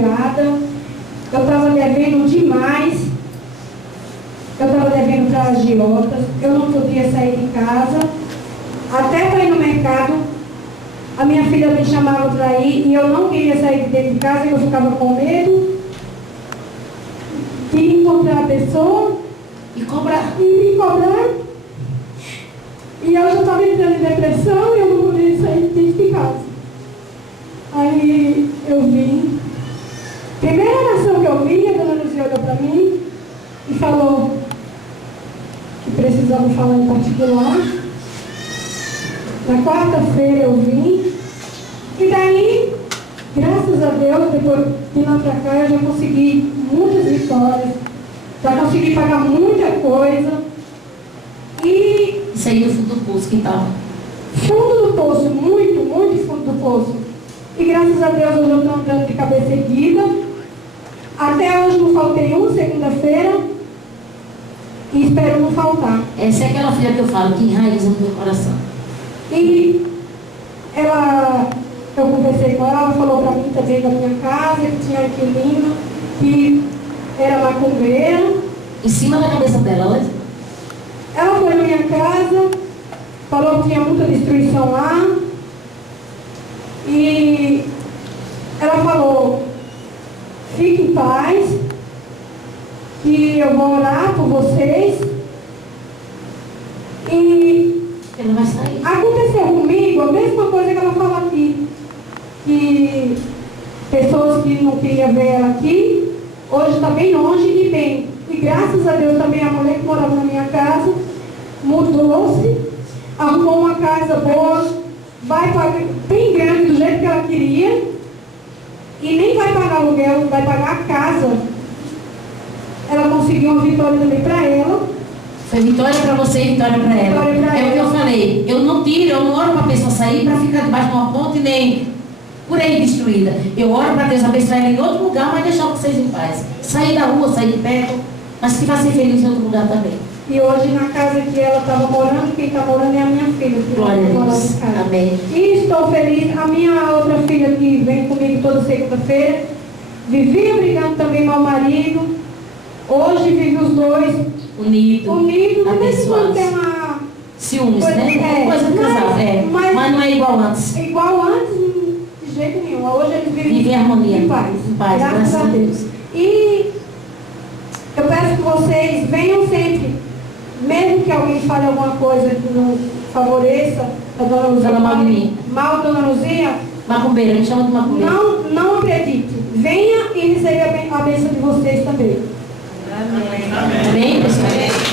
angustiada, eu estava devendo demais, eu estava devendo para as agiotas, eu não podia sair de casa, até para ir no mercado, a minha filha me chamava para ir e eu não queria sair de dentro de casa, eu ficava com medo de encontrar a pessoa E cobrar. e me cobrar. E eu já estava entrando em depressão e eu não podia sair de dentro de casa. Aí eu vim. Primeira oração que eu vi, a dona Luzia olhou para mim e falou que precisava falar em particular. Na quarta-feira eu vim. E daí, graças a Deus, depois de lá para cá, eu já consegui muitas vitórias. Já consegui pagar muita coisa. E Isso aí no fundo do poço, que estava. fundo do poço, muito, muito fundo do poço. E graças a Deus hoje eu estou andando de cabeça erguida. Até hoje não faltei uma segunda-feira. E espero não faltar. Essa é aquela filha que eu falo, que enraiza no meu coração. E eu conversei com ela falou para mim também da minha casa, que tinha inquilino, que era macumbeira. Em cima da cabeça dela, olha. Ela foi na minha casa, falou que tinha muita destruição lá. E ela falou, fique em paz, que eu vou orar por vocês. E Ela vai sair. aconteceu comigo a mesma coisa que ela fala aqui. Que pessoas que não queriam ver ela aqui, hoje está bem longe e bem. E graças a Deus também a mulher que morava na minha casa mudou-se, arrumou uma casa boa, vai pagar bem grande do jeito que ela queria, e nem vai pagar aluguel, vai pagar a casa. Ela conseguiu uma vitória também para ela. Foi vitória para você e vitória para ela. Vitória pra É o que ela. eu falei. Eu não tiro, eu não oro para a pessoa sair para ficar debaixo de uma ponte nem por aí destruída. Eu oro para Deus abençoar ela em outro lugar, mas deixar vocês em paz. Sair da rua, sair de perto, mas que vai ser feliz em outro lugar também. E hoje na casa que ela estava morando, quem está morando é a minha filha, que Glória a mora Deus. em casa. Amém. E estou feliz. A minha outra filha que vem comigo toda segunda-feira, vivia brigando também com o marido. Hoje vive os dois Unido. unidos. De vez em quando Abençoados. tem uma Ciúmes, coisa, né? Coisa do casal, mas não é igual antes. igual antes, de jeito nenhum. Hoje eles vivem Vive em harmonia. em paz. Em paz, Graças a Deus. E eu peço que vocês venham sempre, mesmo que alguém fale alguma coisa que não favoreça a dona Luzia, Fala mal de mim. mal da dona Luzia, Macumbeira, me chama de macumbeira. não acredite. Venha e receba a bênção de vocês também. Amém, pessoal?